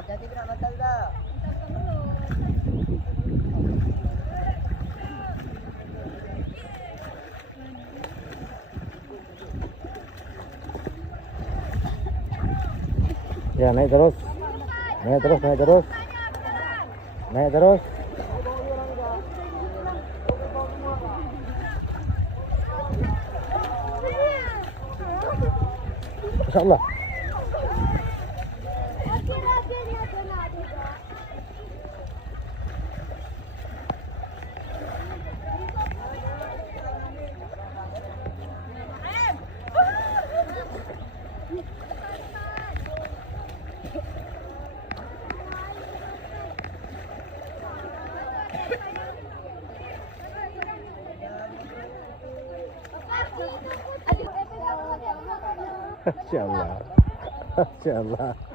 Hati-hati kena batal dah. Ya, naik terus. Naik terus, naik terus. Naik terus. Insyaallah. Insyaallah. Insyaallah.